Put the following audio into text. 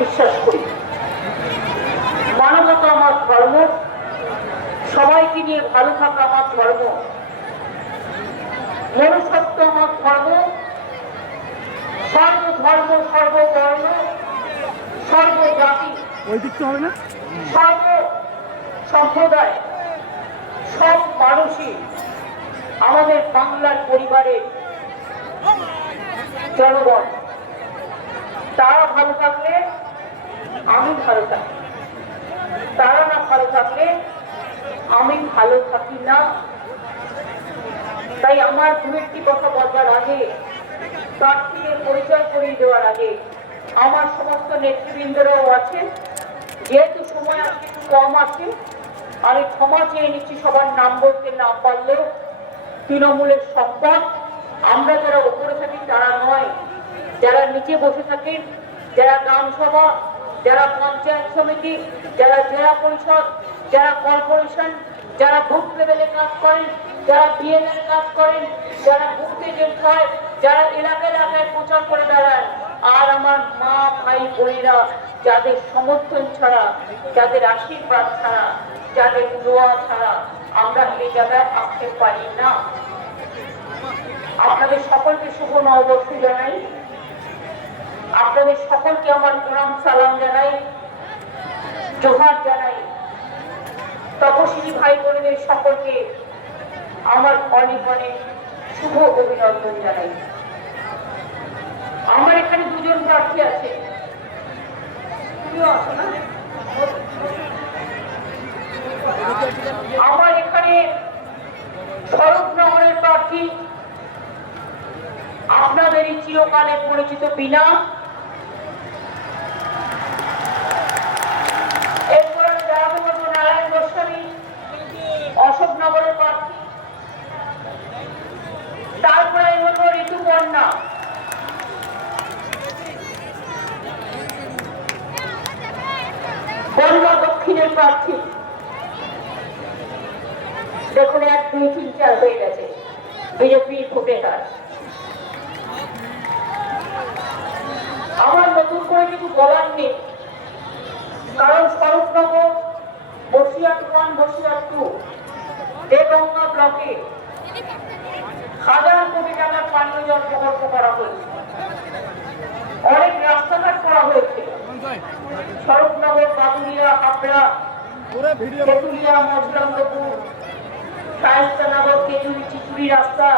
বিশ্বাস করি। মানবতা আমার ধর্ম, সবাইকে নিয়ে ভালো থাকা আমার ধর্ম, মনুষ্যত্ব আমার ধর্ম, সর্বধর্ম সর্ববর্ণ সর্বজাতি সর্ব সম্প্রদায় সব মানুষই আমাদের বাংলার পরিবারের জনগণ। তারা ভালো থাকলে আমি ভালো থাকি, তারা না ভালো থাকলে আমি ভালো থাকি না। তাই আমার দু একটি কথা বলবার আগে, প্রার্থীদের পরিচয় করিয়ে দেওয়ার আগে, আমার সমস্ত নেতৃবৃন্দরাও আছে, যেহেতু সময় একটু কম আছে, আমি ক্ষমা চেয়ে নিচ্ছি সবার নাম বলতে না পারলেও। তৃণমূলের সম্পদ আমরা যারা উপরে থাকি তারা নয়, যারা নিচে বসে থাকেন, যারা গ্রাম সভা, যারা পঞ্চায়েত সমিতি, যারা জেলা পরিষদ, যারা কর্পোরেশন, যারা বুথ লেভেলে কাজ করেন, যারা বিএলএর কাজ করেন, যারা বুথ এজেন্ট হয়, যারা এলাকায় এলাকায় প্রচার করে দাঁড়ান, আর আমার মা ভাই বোনেরা যাদের সমর্থন ছাড়া, যাদের আশীর্বাদ ছাড়া, যাদের দোয়া ছাড়া আমরা এই জায়গায় আসতে পারি না। আপনাদের সকলকে শুভ নববর্ষ জানাই, আপনাদের সকলকে আমার প্রণাম সালাম জানাই, জোহার জানাই। তপশিলি ভাই বোনদের সকলকে আমার অনেক অনেক শুভ অভিনন্দন জানাই। আমার এখানে দুজন প্রার্থী আছে, আমার এখানে স্বরূপনগরের প্রার্থী আপনাদেরই চিরকালে পরিচিত বিনা, এরপর আমি দাঁড়াবো বলবো নারায়ণ গোস্বামী অশোকনগরের প্রার্থী, তারপরে আমি বলবো ঋতুপর্ণা, বনগাঁ দক্ষিণের প্রার্থী। দেখুন 1 2 3 4 হয়ে গেছে বিজেপির ভোটের হার। আমার নতুন করে কিছু বলার নেই, কারণ স্বরূপনগর, বসিরহাট 1 বসিরহাট 2 দেগঙ্গা ব্লকে 1000 কোটি টাকার পানীয় জল প্রকল্প করা হয়েছে, অনেক রাস্তাঘাট করা হয়েছে। স্বরূপনগর, বাদুরিয়া, হাবড়া, তেঁতুলিয়া, মজলামপুর, শায়েস্তানগর, কেতুরি, চিচুরি রাস্তা